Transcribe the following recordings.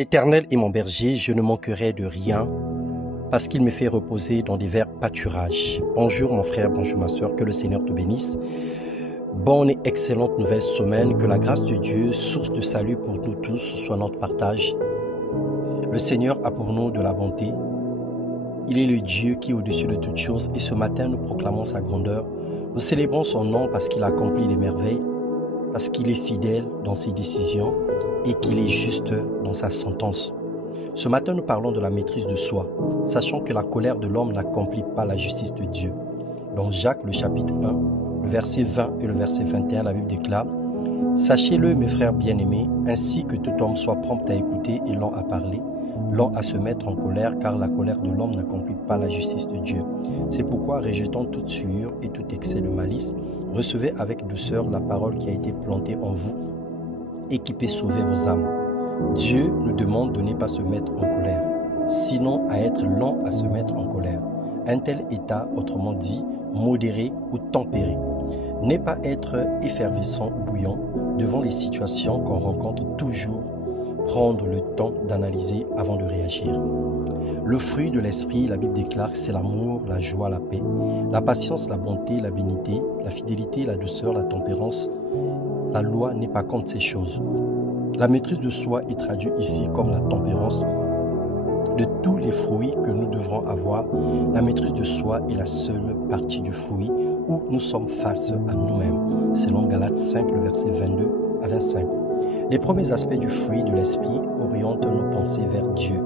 Éternel est mon berger, je ne manquerai de rien, parce qu'il me fait reposer dans des verts pâturages. Bonjour mon frère, bonjour ma soeur, que le Seigneur te bénisse. Bonne et excellente nouvelle semaine, que la grâce de Dieu, source de salut pour nous tous, soit notre partage. Le Seigneur a pour nous de la bonté. Il est le Dieu qui est au-dessus de toutes choses, et ce matin nous proclamons sa grandeur. Nous célébrons son nom parce qu'il accomplit des merveilles, parce qu'il est fidèle dans ses décisions et qu'il est juste dans sa sentence. Ce matin, nous parlons de la maîtrise de soi, sachant que la colère de l'homme n'accomplit pas la justice de Dieu. Dans Jacques, le chapitre 1, le verset 20 et le verset 21, la Bible déclare « Sachez-le, mes frères bien-aimés, ainsi que tout homme soit prompt à écouter et lent à parler, lent à se mettre en colère, car la colère de l'homme n'accomplit pas la justice de Dieu. C'est pourquoi, rejetant toute souillure et tout excès de malice, recevez avec douceur la parole qui a été plantée en vous et qui peut sauver vos âmes. Dieu nous demande de ne pas se mettre en colère, sinon à être lent à se mettre en colère. Un tel état, autrement dit, modéré ou tempéré, n'est pas être effervescent ou bouillant devant les situations qu'on rencontre, toujours prendre le temps d'analyser avant de réagir. Le fruit de l'esprit, la Bible déclare, c'est l'amour, la joie, la paix, la patience, la bonté, la bénignité, la fidélité, la douceur, la tempérance. La loi n'est pas contre ces choses. La maîtrise de soi est traduite ici comme la tempérance. De tous les fruits que nous devrons avoir, la maîtrise de soi est la seule partie du fruit où nous sommes face à nous-mêmes, selon Galates 5, le verset 22 à 25. Les premiers aspects du fruit de l'esprit orientent nos pensées vers Dieu.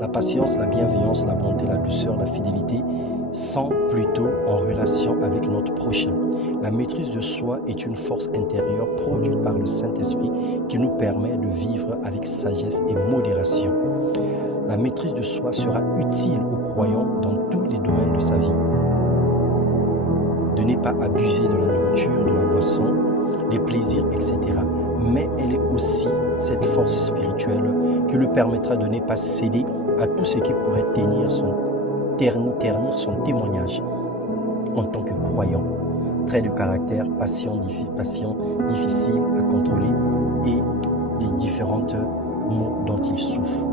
La patience, la bienveillance, la bonté, la douceur, la fidélité sont plutôt en relation avec notre prochain. La maîtrise de soi est une force intérieure produite par le Saint-Esprit qui nous permet de vivre avec sagesse et modération. La maîtrise de soi sera utile aux croyants dans tous les domaines de sa vie. De ne pas abuser de la nourriture, de la boisson, des plaisirs, etc. Mais elle est aussi cette force spirituelle qui lui permettra de ne pas céder à tout ce qui pourrait ternir son témoignage en tant que croyant. Traits de caractère, passion difficile à contrôler et les différentes maux dont il souffre.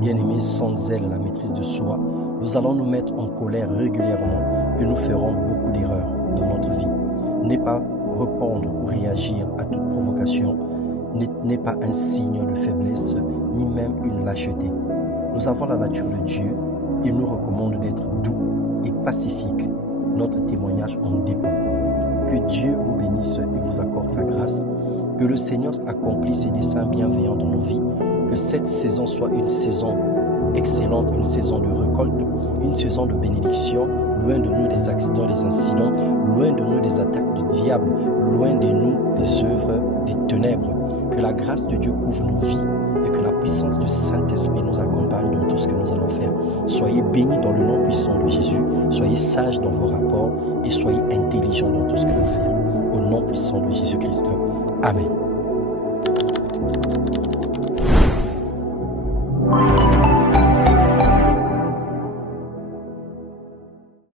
Bien-aimés, sans elle, la maîtrise de soi, nous allons nous mettre en colère régulièrement et nous ferons beaucoup d'erreurs dans notre vie. Ne pas répondre ou réagir à toute provocation n'est pas un signe de faiblesse, ni même une lâcheté. Nous avons la nature de Dieu et nous recommande d'être doux et pacifique. Notre témoignage en dépend. Que Dieu vous bénisse et vous accorde sa grâce. Que le Seigneur accomplisse ses desseins bienveillants dans nos vies. Que cette saison soit une saison excellente, une saison de récolte, une saison de bénédiction, loin de nous des accidents, des incidents, loin de nous des attaques du diable, loin de nous des œuvres des ténèbres. Que la grâce de Dieu couvre nos vies et que la puissance du Saint-Esprit nous accompagne dans tout ce que nous allons faire. Soyez bénis dans le nom puissant de Jésus, soyez sages dans vos rapports et soyez intelligents dans tout ce que vous faites. Au nom puissant de Jésus-Christ. Amen.